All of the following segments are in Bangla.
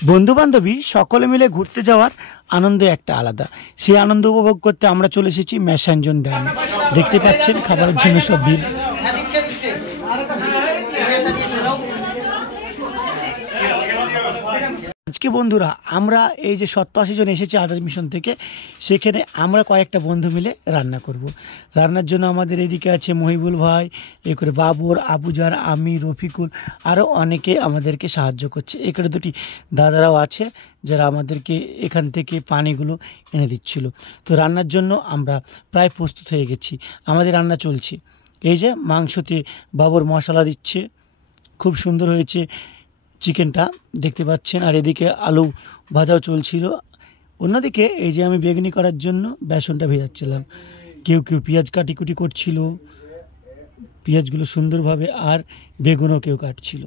বন্ধু বান্ধবী সকলে মিলে ঘুরতে যাওয়ার আনন্দ একটা আলাদা। সেই আনন্দ উপভোগ করতে আমরা চলে এসেছি ম্যাসাঞ্জন ড্যামে। দেখতে পাচ্ছেন খাবারের জন্য সব ভিড়। আজকে বন্ধুরা আমরা এই যে 87 জন এসেছি আজাদ মিশন থেকে, সেখানে আমরা কয়েকটা বন্ধু মিলে রান্না করব। রান্নার জন্য আমাদের এদিকে আছে মহিবুল ভাই, এ করে বাবর, আবুজার, আমি, রফিকুল, আরও অনেকে আমাদেরকে সাহায্য করছে। এখানে দুটি দাদারাও আছে যারা আমাদেরকে এখান থেকে পানিগুলো এনে দিচ্ছিল। তো রান্নার জন্য আমরা প্রায় প্রস্তুত হয়ে গেছি, আমাদের রান্না চলছে। এই যে মাংসতে বাবর মশলা দিচ্ছে, খুব সুন্দর হয়েছে চিকেনটা দেখতে পাচ্ছেন। আর এদিকে আলু ভাজাও চলছিল। অন্যদিকে এই যে আমি বেগুনি করার জন্য বেসনটা ভেজাচ্ছিলাম, কেউ কেউ পেঁয়াজ কাটিকুটি করছিল, পেঁয়াজগুলো সুন্দরভাবে, আর বেগুনও কেউ কাটছিল।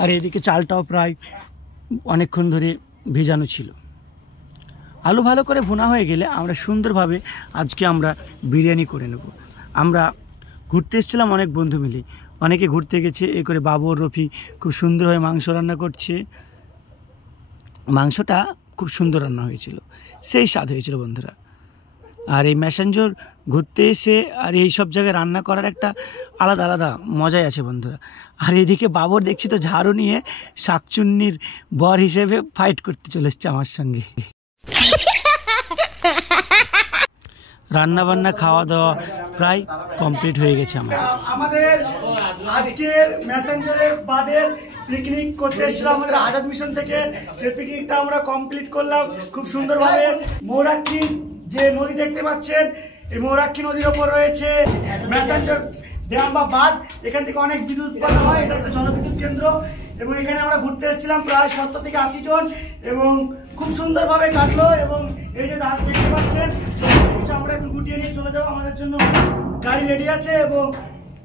আর এদিকে চালটাও প্রায় অনেকক্ষণ ধরে ভেজানো ছিল। আলু ভালো করে ভুনা হয়ে গেলে আমরা সুন্দরভাবে আজকে আমরা বিরিয়ানি করে নেব। আমরা ঘুরতে এসেছিলাম অনেক বন্ধু মিলে, অনেকে ঘুরতে গেছে। এ করে বাবর, রফি খুব সুন্দরভাবে মাংস রান্না করছে। মাংসটা খুব সুন্দর রান্না হয়েছিল, সেই স্বাদ হয়েছিল বন্ধুরা। আর এই ম্যাসাঞ্জোর ঘুরতে এসে আর এই সব জায়গায় রান্না করার একটা আলাদা আলাদা মজাই আছে বন্ধুরা। আর এদিকে বাবর দেখছি তো ঝাড়ু নিয়ে শাকচুন্নির বর হিসেবে ফাইট করতে চলে এসছে আমার সঙ্গে। রান্না বান্না খাওয়া দাওয়া প্রায় কমপ্লিট হয়ে গেছে আমাদের আজকের ম্যাসেঞ্জারের বাদের পিকনিক করতে এসেছিল আমাদের আজাদ মিশন থেকে। সেই পিকনিকটা আমরা কমপ্লিট করলাম খুব সুন্দরভাবে। মৌরাক্ষী যে নদী দেখতে পাচ্ছেন, এই মৌরাক্ষী নদীর ওপর রয়েছে ম্যাসেঞ্জার ড্যাম বা বাঁধ। এখান থেকে অনেক বিদ্যুৎ উৎপাদন হয়, এটা একটা জলবিদ্যুৎ কেন্দ্র। এবং এখানে আমরা ঘুরতে এসেছিলাম প্রায় 70 থেকে 80 জন, এবং খুব সুন্দরভাবে কাটলো। এবং এই যে দেখতে পাচ্ছেন আমরা একটু গুটিয়ে নিয়ে চলে যাবো, আমাদের জন্য গাড়ি রেডি আছে। এবং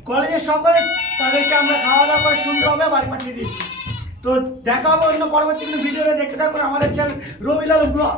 কলেজের সকলে তাদেরকে আমরা খাওয়া দাওয়া করে সুন্দরভাবে বাড়ি পাঠিয়ে দিয়েছি। তো দেখা হবে অন্য পরবর্তী কোনো ভিডিওতে। দেখতে থাকুন আমাদের চ্যানেল রবিলাল ব্লগ।